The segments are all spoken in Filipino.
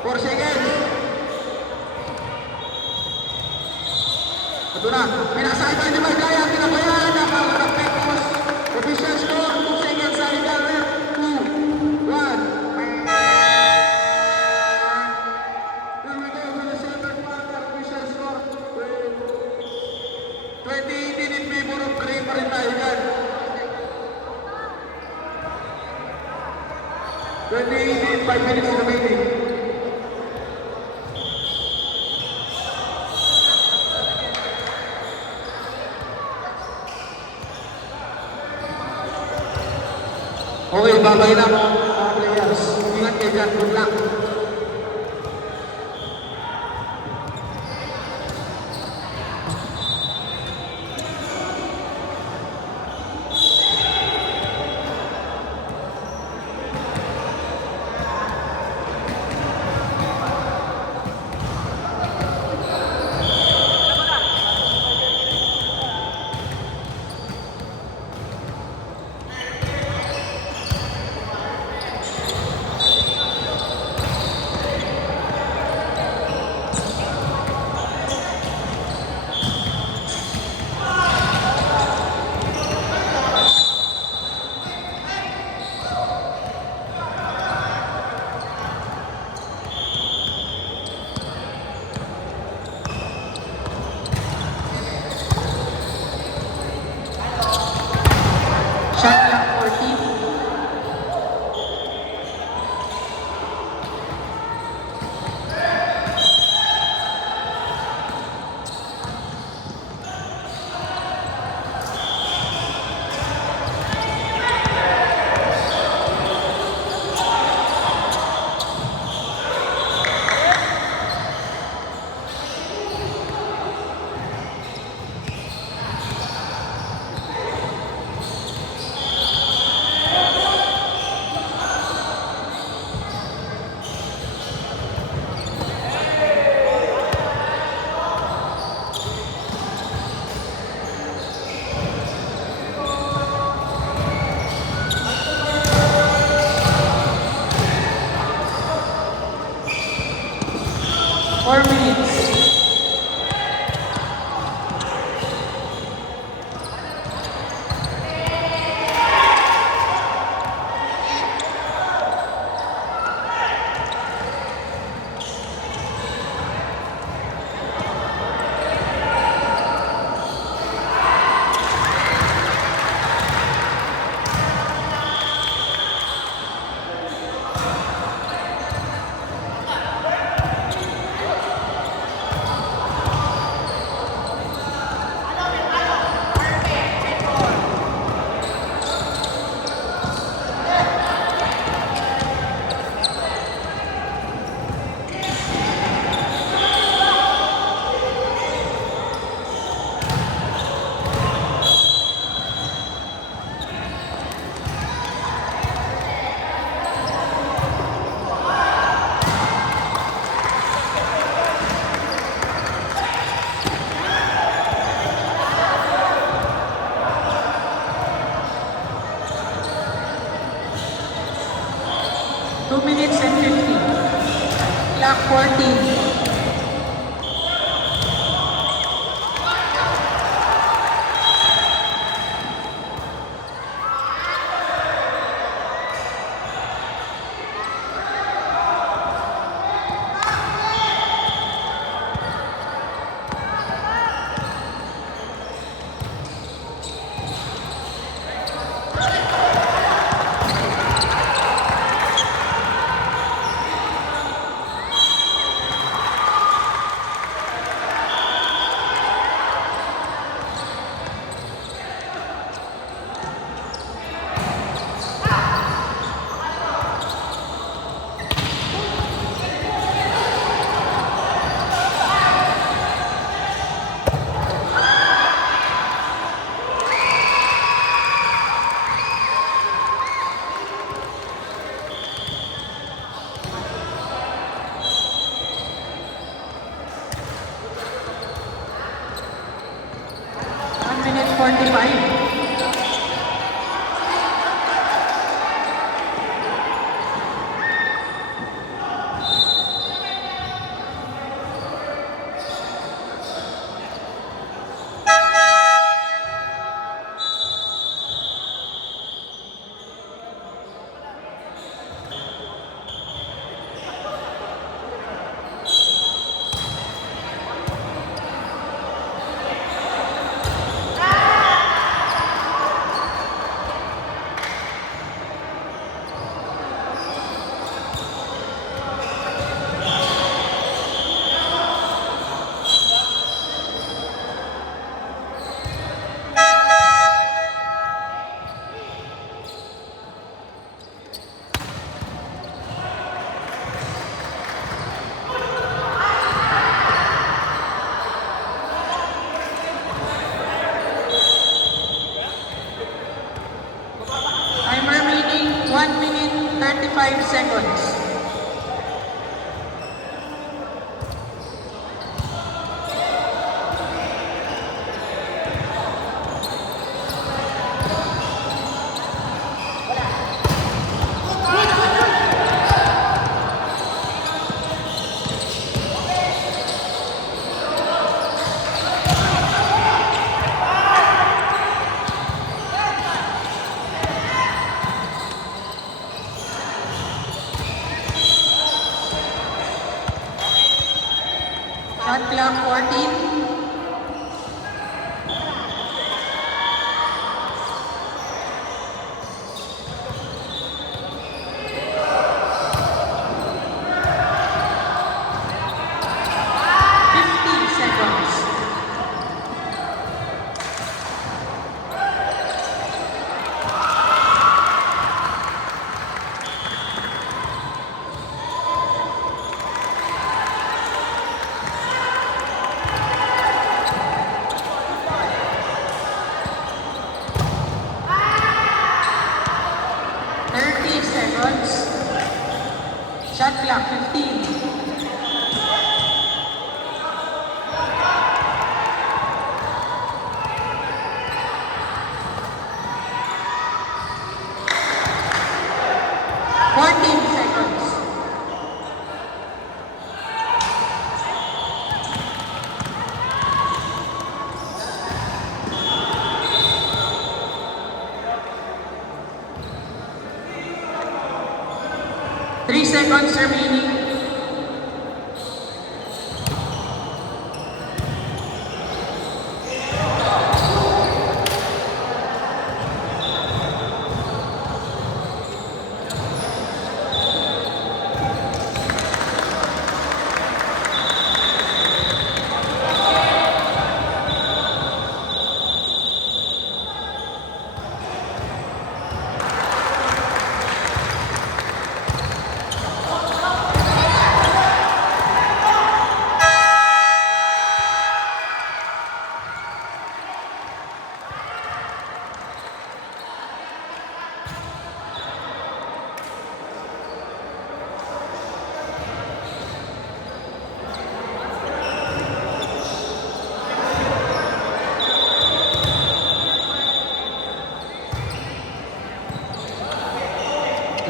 4 seconds. Ito na. Pinasay pa ni Magaya. Tinabayan ang mga Pecos. Official score. 2 seconds sa Hidalgo. 2, 1. Here we go for the second quarter. Official score. 2018 in favor of Gray pa rin tayo dyan. 2018, 5 minutes remaining. Okay, babay na mga players. Ingat kayo dyan. Good luck. Shot clock 14. Four minutes. Two minutes and 50. Clock 14. Minute 45. Shot clock 14. Seconds. Shot clock 15. Seconds. Three seconds remaining.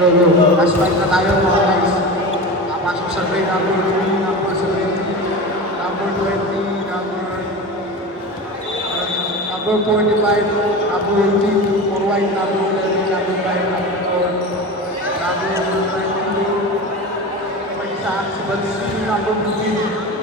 Go. Last fight na tayo mga guys. Papasok sa play number 3, number 17, number 20, number 45, number 18, for white, number 11, number 5, number 4, number 22, may isa sa bansi, number 15.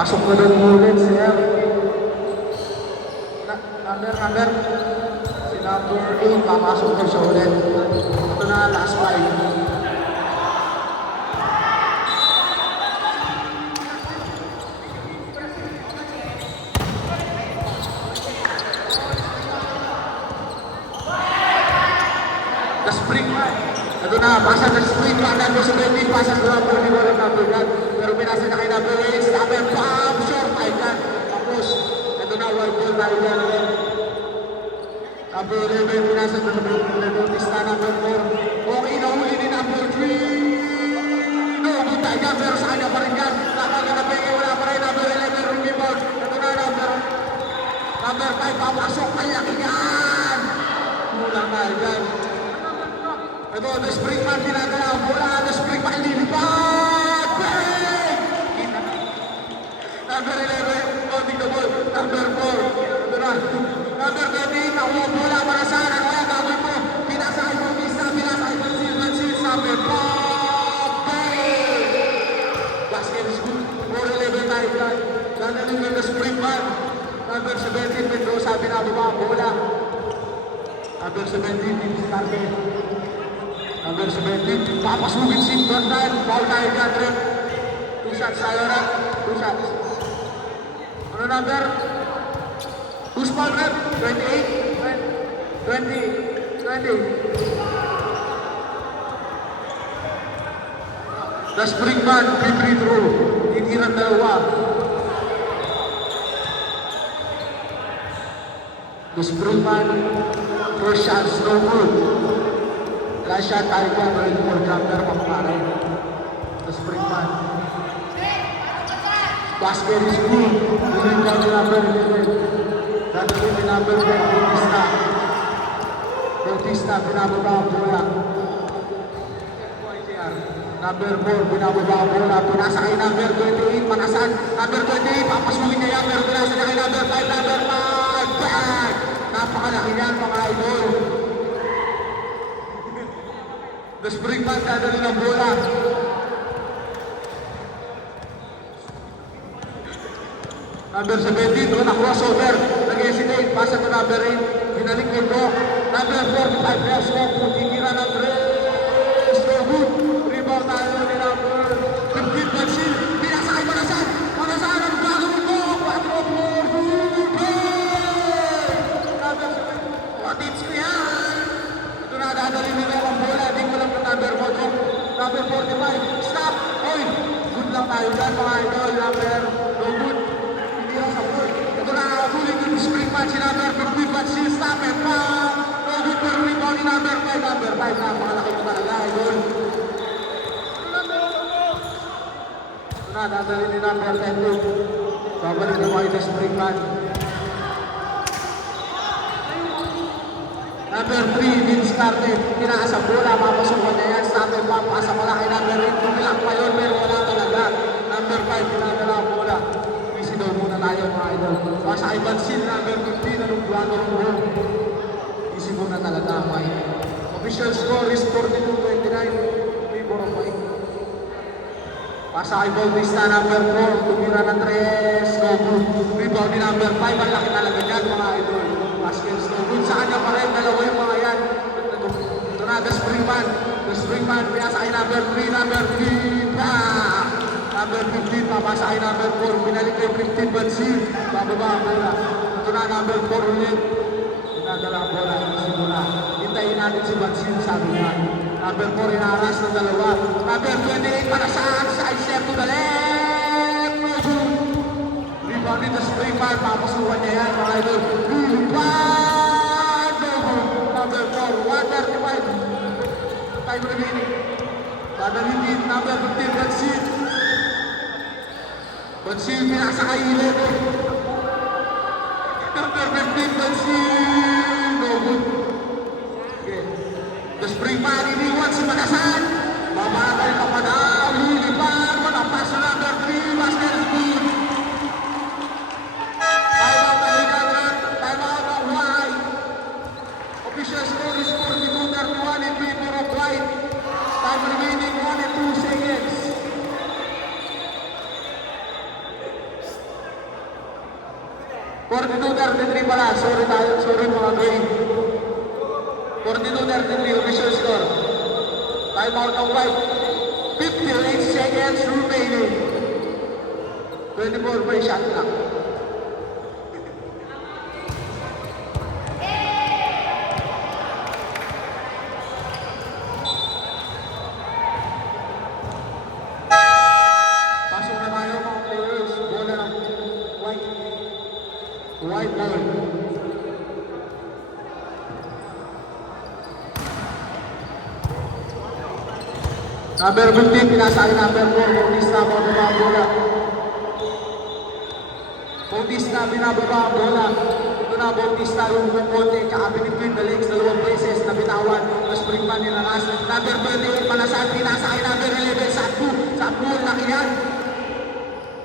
Pasok na doon ulit siya. Number. Si number 8, papasok na siya ulit. Ito na, last five. The spring man. Ito na, pasa ng spring man. Number 17, pasa sa number 1. Pero pinasa na kay number 8. Number 5, short. Ay ka. Tapos, ito na, white ball tayo dyan ulit. Number 11, pinasa na number 11. Pista number 4. Okay, nahuli ni number 3. No, butay ka. Pero sa kanya pa rin yan. Tatagal na peke. Wala pa rin. Number 11, rookie ball. Ito na, number 5, papasok. Malaki yan. Kulang na yan. Ito, the spring man pinagalaw. Bola, the spring man lilipat. Number 11, holding the ball. Number 4, ito na. Number 20, nakuha bola para saan. Ano kaya gagawin mo? Pinasakay mo, pinasakay mo, number 5. Basket is good. 4-11 tayo dyan. Nanaling the spring man. Number 17, Mendoza, binababa ang bola. Number 17, Tim Starke. Number 17, papasugin si Jordan. Foul tayo dyan, Rep. 2 shots tayo, Rep. 2 shots. Ano number? Who's foul, Rep? 28? 20. The Springman, free throw. Titiran dalawa. The Springman, first shots, no good. Last shot tayo ka, red ball, jumper, mapapare. The Springman. Basket is good. Moving down to number 11. Dadating ni number 10, Bautista. Bautista, binababa ang bola. Number 4, binababa ang bola. Pinasa kay number 28, manasan. Number 28, papasukin niya yan. Pero pinasa niya kay number 5, number 5. Back! Napakalaki niyan mga idol. The spring man dadali ng bola. Number 17, doon na crossover. Nag-hesitate, pasa to number 8. Binalik kay Brock. Number 45, Vesco. Titira ng Dres. So good. Rebound tayo ni number 15, Bansil. Pinasa kay Manasan. Manasan, ang gagawin mo. 4-4. Number 7. Watits ko yan. Ito na, dadali nila ang bola. Di ko lang ng number 8. Number 45, stop. Oy, good lang tayo dyan mga idol. Number, no good. Ito na nakakulit yung spring match si number 15, Bansil. Stop it pa. No good pero rebound ni number 5. Number 5 na, makalaki mo talaga idol. Ito na, dadali ni number 10. Babalik na mga ito spring match. Number 3, Vince Carter, tinaas ang bola, mapasukan niya yan, stop and pop, asa pala kay number 8, tumilang pa yun, pero wala talaga. Number 5, tinadala ang bola. Easy daw muna tayo mga idol. Pasa kay Bansil, number 15, anong buwano ng buhok. Easy muna talaga mga idol. Official score is 42-29, favor of Mike. Pasa kay Bautista, number 4, tumira ng 3, no good. Rebound ni number 5, ang laki talaga dyan mga idol. Baskets no good. Sa kanya pa rin, dalawa yung mga yan. Ito na, the Springman. The Springman, pinasa kay number 3, number 3. Number 15, papasa kay number 4. Pinalik kay 15, Bansil. Bababa ang bola. Ito na, number 4 ulit. Pinadala ang bola. Simula. Hintayin natin si Bansil, sabi niya. Number 4, inaras ng dalawa. Number 28, para saan? Side step to the left. No good. Rebound dito sa Springman, papasukan niya yan, mga idol. Rebound! No good. Number 4, 135. Time remaining. Dadalitin, number 15, Bansil. Bansil, pinasa kay 11. Number 15, Bansil. No good. Okay. The Springman, iniwan si Manasan. Babakal ka pa daw. Lilipan, manapas na number 3, basket is good. Official score is 42-31 in favor of White. Time remaining 1 and 2 seconds. $42-33 pala. Sorry tayo. Sorry mga grade. 42-33 official score. Time out of White. 58 seconds remaining. 24 by shot clock. White ball. Number 15, pinasa kay number 4, Bautista, bababa ang bola. Bautista, binababa ang bola. Ito na, Bautista, yung kukonte, tsaka pinipin the legs, dalawang beses, nabitawan. The Springman, ninakas. Number 28, Manasan, pinasa kay number 11, Sabu. Sabu, laki yan.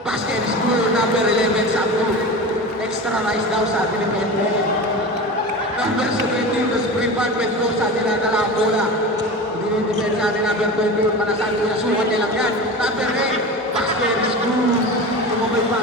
Basket is good, number 11, Sabu. Extra rice daw sa atin ni Kente. Number 17, the Springman with go sa dinadala ang bola. Dinidepend natin number 20, Manasan, pinasukan niya lang yan. Number 8, basket is good. Sumabay pa.